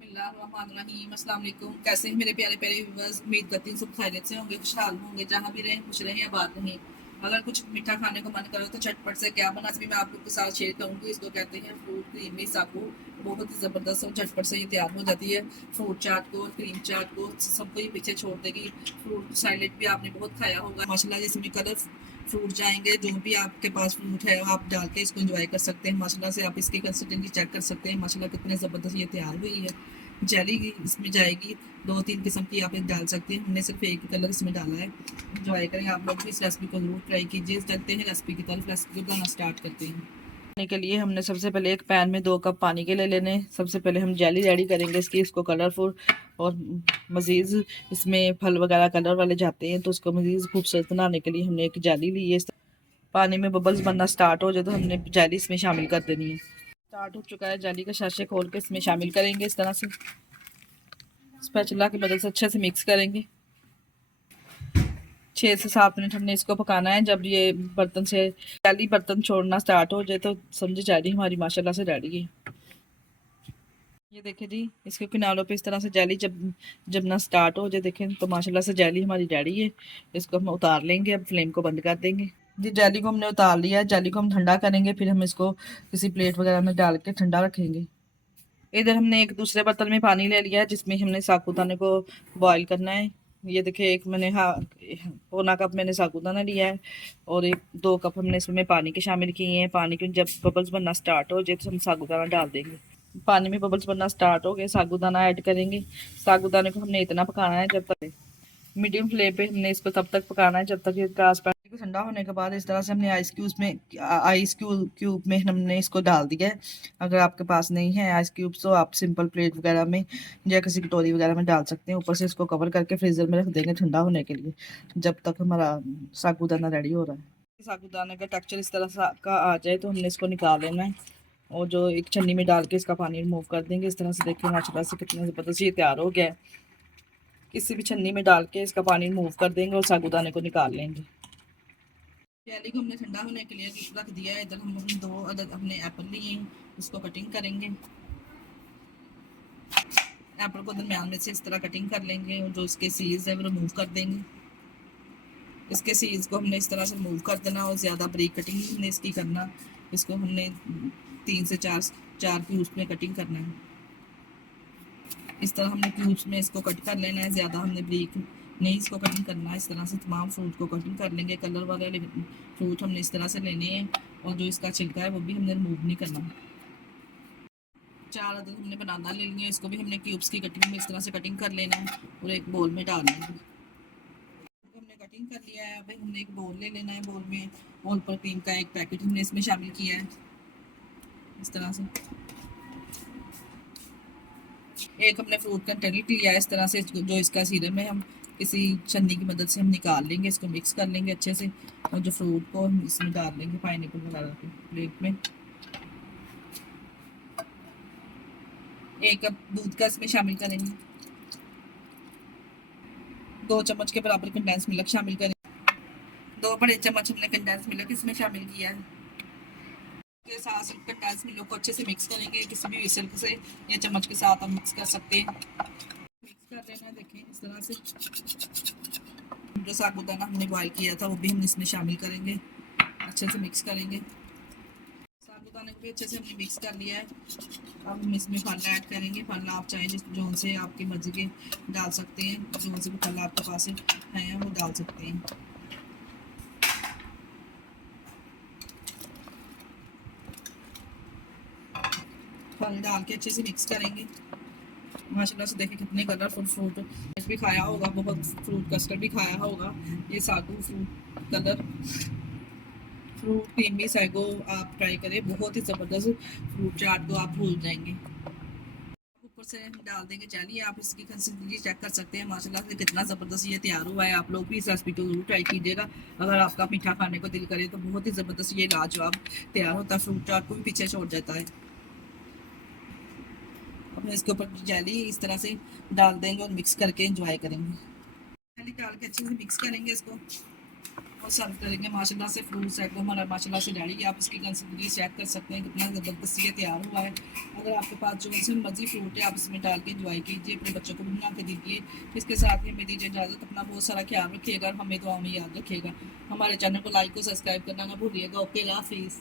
बिस्मिल्लाहिर्रहमानिर्रहीम। अस्सलाम वालेकुम। कैसे हैं मेरे प्यारे प्यारे व्यूअर्स? उम्मीद करती हूँ सब खैरियत से होंगे, खुशहाल होंगे, जहाँ भी रहें खुश रहें, आबाद रहें। अगर कुछ मीठा खाने को मन करो तो झटपट से क्या बना, भी मैं आप लोग के साथ शेयर करूँगी। इसको कहते हैं फ्रूट क्रीमी साकू। बहुत ही ज़बरदस्त और झटपट से ये तैयार हो जाती है। फ्रूट चाट को, क्रीम चाट को, सबको ये पीछे छोड़ देगी। फ्रूट सैलेड भी आपने बहुत खाया होगा माशाल्लाह। जैसे भी कलर फ्रूट जाएंगे, जो भी आपके पास फ्रूट है आप डाल के इसको एंजॉय कर सकते हैं माशाल्लाह से। आप इसकी कंसिस्टेंसी चेक कर सकते हैं माशाल्लाह, कितने ज़बरदस्त ये तैयार हुई है। जेली इसमें जाएगी, 2-3 किस्म की आप डाल सकते हैं। हमने सिर्फ एक ही कलर इसमें डाला है। एंजॉय करें आप लोग भी, इस रेसिपी को जरूर ट्राई कीजिए। चलते हैं रेसिपी की तरफ, रेसिपी को बनाना स्टार्ट करते हैं। के लिए हमने सबसे पहले एक पैन में 2 कप पानी के ले लेने। सबसे पहले हम जेली रेडी करेंगे इसकी, इसको कलरफुल और मज़ीद इसमें फल वगैरह कलर वाले जाते हैं, तो उसको मज़ीद खूबसूरत बनाने के लिए हमने एक जेली ली है। पानी में बबल्स बनना स्टार्ट हो जाए तो हमने जेली इसमें शामिल कर देनी है। स्टार्ट हो चुका है, जेली का शाशे खोल के इसमें शामिल करेंगे। इस तरह से स्पैचुला की मदद से अच्छे से मिक्स करेंगे। 6 से 7 मिनट हमने इसको पकाना है। जब ये बर्तन से जेली बर्तन छोड़ना स्टार्ट हो जाए तो समझे जेली हमारी माशाल्लाह से रेडी है। ये देखें जी, इसके किनारों पे इस तरह से जेली जब जबना स्टार्ट हो जाए, देखें तो माशाल्लाह से जेली हमारी रेडी है। इसको हम उतार लेंगे, अब फ्लेम को बंद कर देंगे। जी जेली को हमने उतार लिया है। जेली को हम ठंडा करेंगे, फिर हम इसको किसी प्लेट वगैरह में डाल के ठंडा रखेंगे। इधर हमने एक दूसरे बर्तन में पानी ले लिया है, जिसमें हमने साबूदाने को बॉईल करना है। ये देखिए, एक मैंने पौना कप मैंने साबूदाना लिया है और 2 कप हमने इसमें पानी के शामिल किए हैं। पानी के जब बबल्स बनना स्टार्ट हो जाए तो हम साबूदाना डाल देंगे। पानी में बबल्स बनना स्टार्ट हो गए, साबूदाना ऐड करेंगे। साबूदाने को हमने इतना पकाना है जब तक मीडियम फ्लेम पे हमने इसको तब तक पकाना है जब तक ये ट्रांसपेरेंट। ठंडा होने के बाद इस तरह से हमने आइस क्यूब में हमने इसको डाल दिया है। अगर आपके पास नहीं है आइस क्यूब तो आप सिंपल प्लेट वगैरह में या किसी कटोरी वगैरह में डाल सकते हैं। ऊपर से इसको कवर करके फ्रीजर में रख देंगे ठंडा होने के लिए, जब तक हमारा साबूदाना रेडी हो रहा है। साबूदाने का टेक्सचर इस तरह का आ जाए तो हमने इसको निकाल लेना है और जो एक छन्नी में डाल के इसका पानी रिमूव कर देंगे। इस तरह से देखिए माशाल्लाह से कितना ज़बरदस्त ये तैयार हो गया है। किसी भी छन्नी में डाल के इसका पानी रिमूव कर देंगे और साबूदाने को निकाल लेंगे। जेली को हमने ठंडा होने के लिए रख दिया है। इधर हम 2 अदद अपने एप्पल लिए हैं, उसको कटिंग करेंगे। एप्पल को दरम्यान में से इस तरह कटिंग कर लेंगे और जो इसके सीड्स हैं वो रिमूव कर देंगे। इसके सीड्स को हमने इस तरह से रिमूव कर देना और ज़्यादा बारीक कटिंग हमने इसकी करना। इसको हमने 3 से 4 क्यूब्स में कटिंग करना है। इस तरह हमने क्यूब्स में इसको कट कर लेना है, ज़्यादा हमने बारीक नहीं इसको कटिंग करना है। इस तरह से तमाम फ्रूट को कटिंग कर लेंगे। कलर वाले फ्रूट हमने इस तरह से लेने हैं और जो इसका छिलका है वो भी हमने रिमूव नहीं करना। 4 अदद हमने बनाना ले लिए, इसको भी हमने क्यूब्स की कटिंग में इस तरह से कटिंग कर लेना है और एक बोल में डाल लेंगे। हमने कटिंग कर लिया है। अब हमने एक बोल ले लेना है। बोल में बोल पर क्रीम का एक पैकेट हमने इसमें शामिल किया है। इस तरह से एक हमने फ्रूट कंटेनर लिया है। इस तरह से जो इसका सीरम है हम किसी छन्नी की मदद से हम निकाल लेंगे, इसको मिक्स कर लेंगे अच्छे से और जो फ्रूट को हम इसमें डाल लेंगे पाइनएप्पल वगैरह के प्लेट में। 1 कप दूध का इसमें शामिल करेंगे। 2 चम्मच के बराबर कंडेंस मिल्क शामिल करेंगे। 2 बड़े चम्मच हमने कंडेंस मिल्क इसमें शामिल किया है। के साथ कंडेंस मिल्क को अच्छे से मिक्स करेंगे। किसी भी विस्क से या चम्मच के साथ हम मिक्स कर सकते हैं। मिक्स कर लेना है, देखें इस तरह से। जो साबूदाना हमने बॉयल किया था वो भी हम इसमें शामिल करेंगे, अच्छे से मिक्स करेंगे। साबूदाने को भी अच्छे से हमने मिक्स कर लिया है। अब हम इसमें फल ऐड करेंगे। फल आप चाहें जिस जो से आपकी मर्जी के डाल सकते हैं, जो से भी फल आपके पास हैं वो डाल सकते हैं। फल डाल के अच्छे से मिक्स करेंगे। माशाल्लाह से देखें कितने कलरफुल फ्रूट भी खाया होगा, बहुत फ्रूट कस्टर्ड भी खाया होगा। ये sago fruit colour fruit creamy sago आप ट्राई करें, बहुत ही ज़बरदस्त फ्रूट चाट को आप भूल जाएंगे। ऊपर से हम डाल देंगे जेली। आप इसकी कंसिस्टेंसी चेक कर सकते हैं माशाल्लाह से कितना ज़बरदस्त ये तैयार हुआ है। आप लोग भी इस रेसिपी को जरूर ट्राई कीजिएगा। अगर आपका मीठा खाने को दिल करे तो बहुत ही ज़बरदस्त ये लाजवाब तैयार होता है। फ्रूट चाट को भी पीछे छोड़ जाता है। अब इसके ऊपर जेली इस तरह से डाल देंगे और मिक्स करके एंजॉय करेंगे। जेली डाल के अच्छे से मिक्स करेंगे इसको और सर्व करेंगे। माशाल्लाह से फ्रूट्स एकदम हमारा माशाल्लाह से रेडी है। आप इसकी कंसिस्टेंसी चेक कर सकते हैं कितना ज़बरदस्त ये तैयार हुआ है। अगर आपके पास जो से मर्जी फ्रूट है आप इसमें डाल के इंजॉय कीजिए, अपने बच्चों को भी बना के दीजिए। इसके साथ ही हमें दीजिए इजाज़त, अपना बहुत सारा ख्याल रखिएगा और हमें दुआ में याद रखिएगा। हमारे चैनल को लाइक और सब्सक्राइब करना ना भूलिएगा। ओके, अल्लाह हाफिज़।